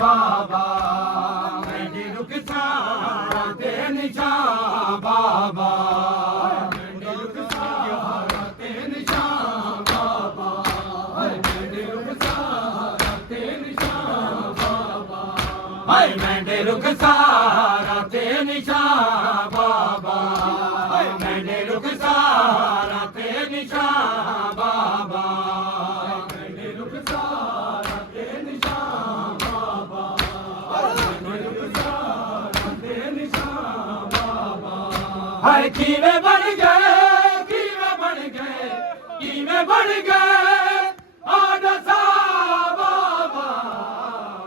बाबा मेरे रुखसारा ते निशान बाबा मेरे रुखसारा ते निशान बाबा मेरे रुखसारा ते निशान बाबा हाय मेरे रुखसारा ते निशान बाबा मेरे रुखसारा ते निशान बाबा मेरे रुखसारा ते निशान बाबा मेरे रुखसारा ते निशान बाबा हाय कीवे बन गए आदा सा बाबा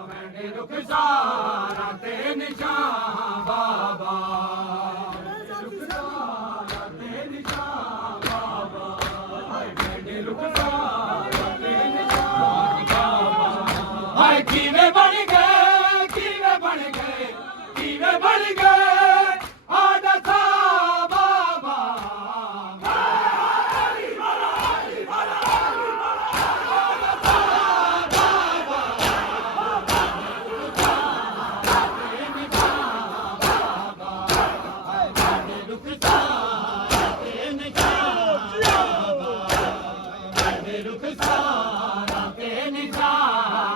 मेरे रुखसारा ते निशान बाबा कीवे बन गए आदा सा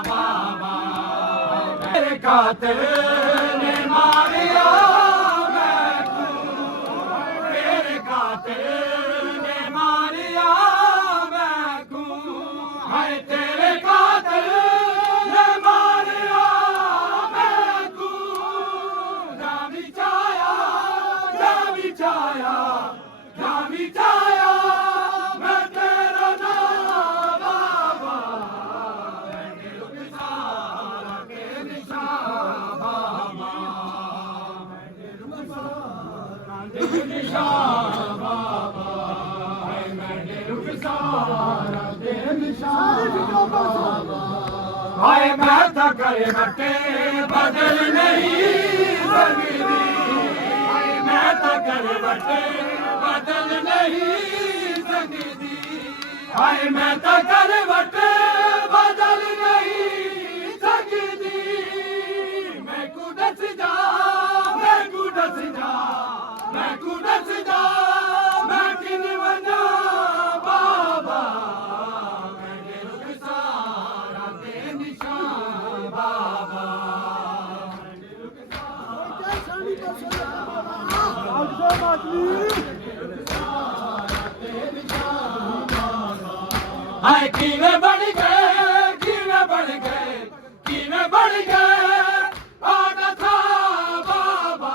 बाबा मेरे कातिल ने मारिया मैं मेरे कातिल ने मारिया मैं हाय तेरे कातिल ने मारिया मैं जा बिचाया मैं तेरा नाम बाबा मेरे रुखसारा के निशान बाबा मेरे रुखसारा के निशान बाबा मेरे रुखसारा के निशान बाबा हाय मैं तो करे बटे बदल नहीं सकती मैं तो करे बटे बदल नहीं सकती हाय मैं तो करे बटे बदल नहीं सकती मैं कुदस जा मैं किन बना बाबा मेरे रुखसारा ते निशान बाबा मेरे रुखसारा हाय कीवे बन गए आदा था बाबा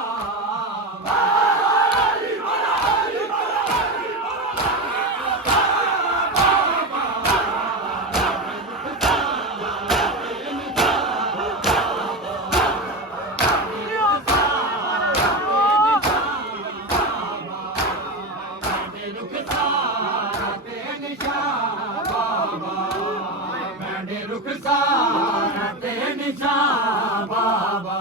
रुखसारा ते निशान बाबा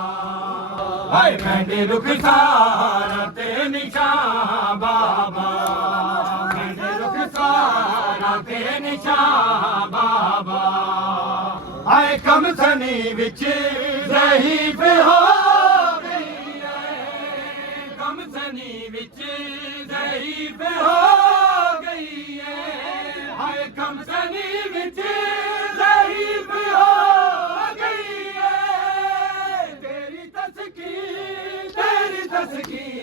हाय मेरे रुखसारा ते निशान बाबा मेरे रुखसारा ते निशान बाबा हाय कम सनी विच ज़हीफ़ हो गई है कम सनी विच ज़हीफ़ हो गई है हाय कम सनी विच ज़हीफ़ हो गई है तेरी तस्कीर